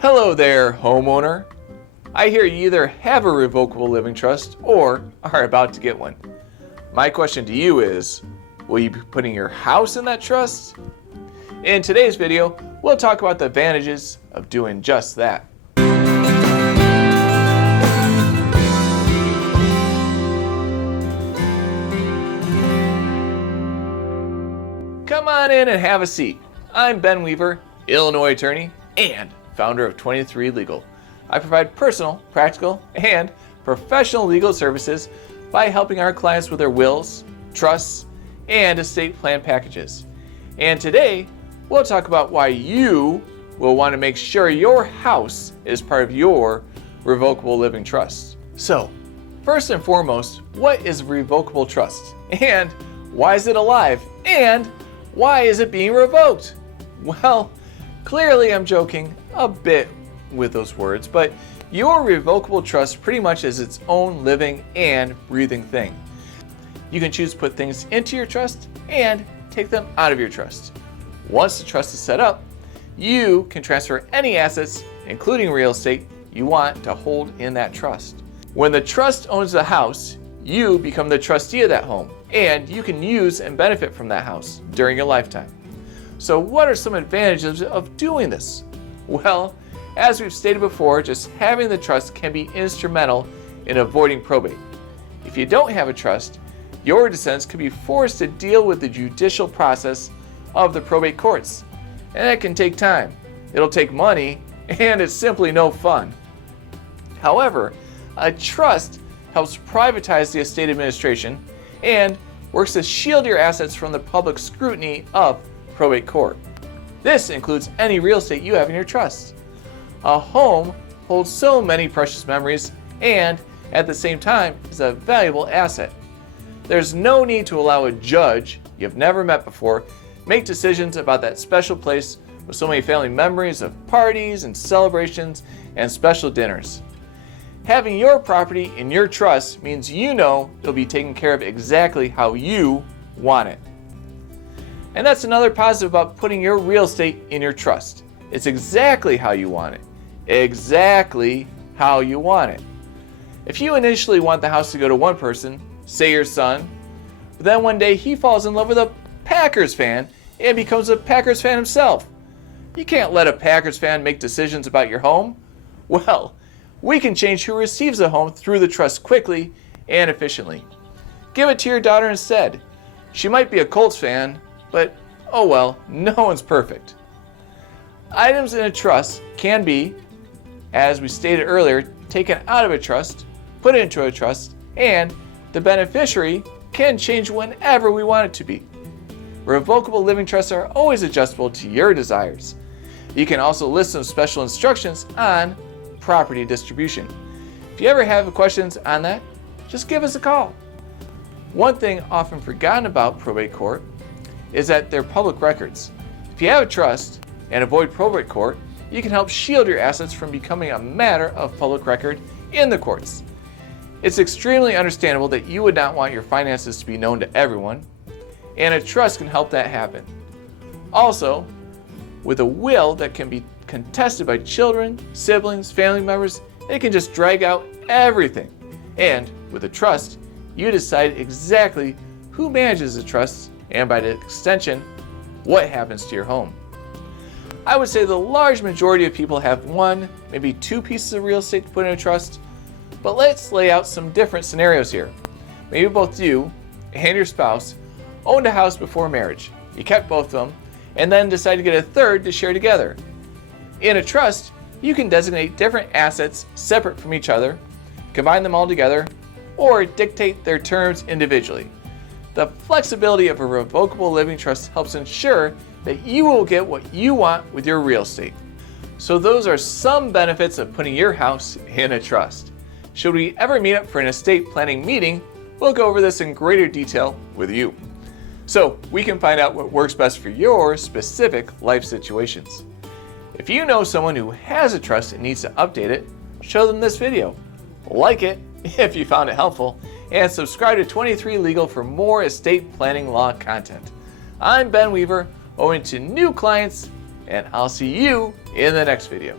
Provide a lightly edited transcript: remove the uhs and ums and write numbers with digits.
Hello there, homeowner. I hear you either have a revocable living trust or are about to get one. My question to you is, will you be putting your house in that trust? In today's video, we'll talk about the advantages of doing just that. Come on in and have a seat. I'm Ben Weaver, Illinois attorney and founder of 23 Legal. I provide personal, practical, and professional legal services by helping our clients with their wills, trusts, and estate plan packages. And today, we'll talk about why you will want to make sure your house is part of your revocable living trust. So, first and foremost, what is a revocable trust? And why is it alive? And why is it being revoked? Well, clearly I'm joking a bit with those words, but your revocable trust pretty much is its own living and breathing thing. You can choose to put things into your trust and take them out of your trust. Once the trust is set up, you can transfer any assets, including real estate, you want to hold in that trust. When the trust owns the house, you become the trustee of that home, and you can use and benefit from that house during your lifetime. So what are some advantages of doing this? Well, as we've stated before, just having the trust can be instrumental in avoiding probate. If you don't have a trust, your descendants could be forced to deal with the judicial process of the probate courts. And that can take time, it'll take money, and it's simply no fun. However, a trust helps privatize the estate administration and works to shield your assets from the public scrutiny of probate court. This includes any real estate you have in your trust. A home holds so many precious memories and, at the same time, is a valuable asset. There's no need to allow a judge you've never met before make decisions about that special place with so many family memories of parties and celebrations and special dinners. Having your property in your trust means you know it'll be taken care of exactly how you want it. And that's another positive about putting your real estate in your trust. It's exactly how you want it. Exactly how you want it. If you initially want the house to go to one person, say your son, but then one day he falls in love with a Packers fan and becomes a Packers fan himself, you can't let a Packers fan make decisions about your home. Well, we can change who receives a home through the trust quickly and efficiently. Give it to your daughter instead. She might be a Colts fan, but oh well, no one's perfect. Items in a trust can be, as we stated earlier, taken out of a trust, put into a trust, and the beneficiary can change whenever we want it to be. Revocable living trusts are always adjustable to your desires. You can also list some special instructions on property distribution. If you ever have questions on that, just give us a call. One thing often forgotten about probate court is that they're public records. If you have a trust and avoid probate court, you can help shield your assets from becoming a matter of public record in the courts. It's extremely understandable that you would not want your finances to be known to everyone, and a trust can help that happen. Also, with a will that can be contested by children, siblings, family members, it can just drag out everything. And with a trust, you decide exactly who manages the trust and by the extension, what happens to your home. I would say the large majority of people have one, maybe two pieces of real estate to put in a trust, but let's lay out some different scenarios here. Maybe both you and your spouse owned a house before marriage. You kept both of them and then decided to get a third to share together. In a trust, you can designate different assets separate from each other, combine them all together, or dictate their terms individually. The flexibility of a revocable living trust helps ensure that you will get what you want with your real estate. So those are some benefits of putting your house in a trust. Should we ever meet up for an estate planning meeting, we'll go over this in greater detail with you, so we can find out what works best for your specific life situations. If you know someone who has a trust and needs to update it, show them this video. Like it if you found it helpful, and subscribe to 23 Legal for more estate planning law content. I'm Ben Weaver, owing to new clients, and I'll see you in the next video.